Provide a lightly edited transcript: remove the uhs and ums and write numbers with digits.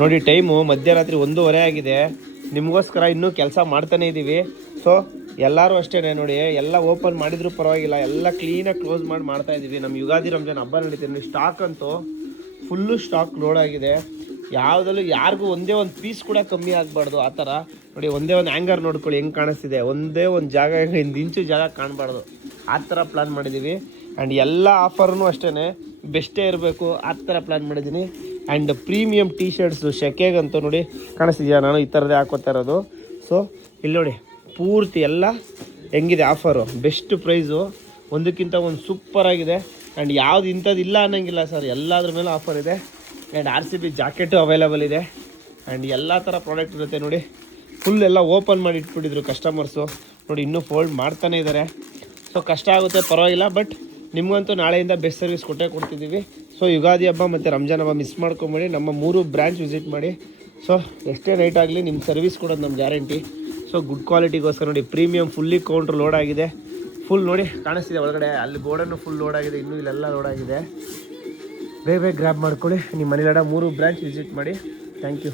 ನೋಡಿ ಟೈಮು ಮಧ್ಯರಾತ್ರಿ 1:30 ಆಗಿದೆ. ನಿಮಗೋಸ್ಕರ ಇನ್ನೂ ಕೆಲಸ ಮಾಡ್ತಾನೆ ಇದ್ದೀವಿ. ಸೊ ಎಲ್ಲರೂ ಅಷ್ಟೇ ನೋಡಿ, ಎಲ್ಲ ಓಪನ್ ಮಾಡಿದರೂ ಪರವಾಗಿಲ್ಲ, ಎಲ್ಲ ಕ್ಲೀನಾಗಿ ಕ್ಲೋಸ್ ಮಾಡ್ತಾ ಇದ್ದೀವಿ. ನಮ್ಮ ಯುಗಾದಿ ರಂಜಾನ್ ಹಬ್ಬ ನಡೀತೀವಿ. ಸ್ಟಾಕ್ ಅಂತೂ ಫುಲ್ಲು ಸ್ಟಾಕ್ ಲೋಡ್ ಆಗಿದೆ. ಯಾವುದಲ್ಲೂ ಯಾರಿಗೂ ಒಂದೇ ಒಂದು ಪೀಸ್ ಕೂಡ ಕಮ್ಮಿ ಆಗಬಾರ್ದು ಆ ಥರ ನೋಡಿ. ಒಂದೇ ಒಂದು ಹ್ಯಾಂಗರ್ ನೋಡ್ಕೊಳ್ಳಿ ಹೆಂಗೆ ಕಾಣಿಸ್ತಿದೆ, ಒಂದೇ ಒಂದು ಜಾಗ 1 ಇಂಚು ಜಾಗ ಕಾಣಬಾರ್ದು ಆ ಥರ ಪ್ಲ್ಯಾನ್ ಮಾಡಿದ್ದೀವಿ. ಆ್ಯಂಡ್ ಎಲ್ಲ ಆಫರ್ನೂ ಅಷ್ಟೇ ಬೆಸ್ಟೇ ಇರಬೇಕು ಆ ಥರ ಪ್ಲ್ಯಾನ್ ಮಾಡಿದ್ದೀನಿ. ಆ್ಯಂಡ್ ಪ್ರೀಮಿಯಮ್ ಟೀ ಶರ್ಟ್ಸು ಶೆಕೆಗಂತೂ ನೋಡಿ ಕಾಣಿಸ್ತಿದ್ಯಾ, ನಾನು ಈ ಥರದೇ ಹಾಕೋತಾ ಇರೋದು. ಸೊ ಇಲ್ಲಿ ನೋಡಿ ಪೂರ್ತಿ ಎಲ್ಲ ಹೆಂಗಿದೆ ಆಫರು, ಬೆಸ್ಟ್ ಪ್ರೈಸು, ಒಂದಕ್ಕಿಂತ ಒಂದು ಸೂಪರಾಗಿದೆ. ಆ್ಯಂಡ್ ಯಾವುದು ಇಂಥದ್ದು ಇಲ್ಲ ಅನ್ನೋಂಗಿಲ್ಲ ಸರ್, ಎಲ್ಲದ್ರ ಮೇಲೆ ಆಫರ್ ಇದೆ. ಆ್ಯಂಡ್ RCB ಜಾಕೆಟು ಅವೈಲೇಬಲ್ ಇದೆ. ಆ್ಯಂಡ್ ಎಲ್ಲ ಥರ ಪ್ರಾಡಕ್ಟ್ ಇರುತ್ತೆ ನೋಡಿ. ಫುಲ್ ಎಲ್ಲ ಓಪನ್ ಮಾಡಿ ಇಟ್ಬಿಟ್ಟಿದ್ರು ಕಸ್ಟಮರ್ಸು ನೋಡಿ, ಇನ್ನೂ ಫೋಲ್ಡ್ ಮಾಡ್ತಾನೆ ಇದ್ದಾರೆ. ಸೊ ಕಷ್ಟ ಆಗುತ್ತೆ ಪರವಾಗಿಲ್ಲ, ಬಟ್ ನಿಮಗಂತೂ ನಾಳೆಯಿಂದ ಬೆಸ್ಟ್ ಸರ್ವಿಸ್ ಕೊಡ್ತಿದ್ದೀವಿ. ಸೊ ಯುಗಾದಿ ಹಬ್ಬ ಮತ್ತು ರಂಜಾನ್ ಹಬ್ಬ ಮಿಸ್ ಮಾಡ್ಕೊಂಬೇಡಿ, ನಮ್ಮ 3 ಬ್ರ್ಯಾಂಚ್ ವಿಸಿಟ್ ಮಾಡಿ. ಸೊ ಎಷ್ಟೇ ನೈಟ್ ಆಗಲಿ ನಿಮ್ಮ ಸರ್ವಿಸ್ ಕೊಡೋದು ನಮ್ಮ ಗ್ಯಾರಂಟಿ. ಸೊ ಗುಡ್ ಕ್ವಾಲಿಟಿಗೋಸ್ಕರ ನೋಡಿ, ಪ್ರೀಮಿಯಮ್ ಫುಲ್ಲಿ ಕೌಂಟ್ರ್ ಲೋಡ್ ಆಗಿದೆ. ಫುಲ್ ನೋಡಿ ಕಾಣಿಸ್ತಿದೆ ಒಳಗಡೆ, ಅಲ್ಲಿ ಗೋಡನ್ನು ಫುಲ್ ಲೋಡ್ ಆಗಿದೆ, ಇನ್ನೂ ಇಲ್ಲೆಲ್ಲ ಲೋಡ್ ಆಗಿದೆ. ಬೇಗ ಗ್ರ್ಯಾಬ್ ಮಾಡ್ಕೊಳ್ಳಿ. ನಿಮ್ಮ ಮನೇಲಡ 3 ಬ್ರ್ಯಾಂಚ್ ವಿಸಿಟ್ ಮಾಡಿ. Thank you.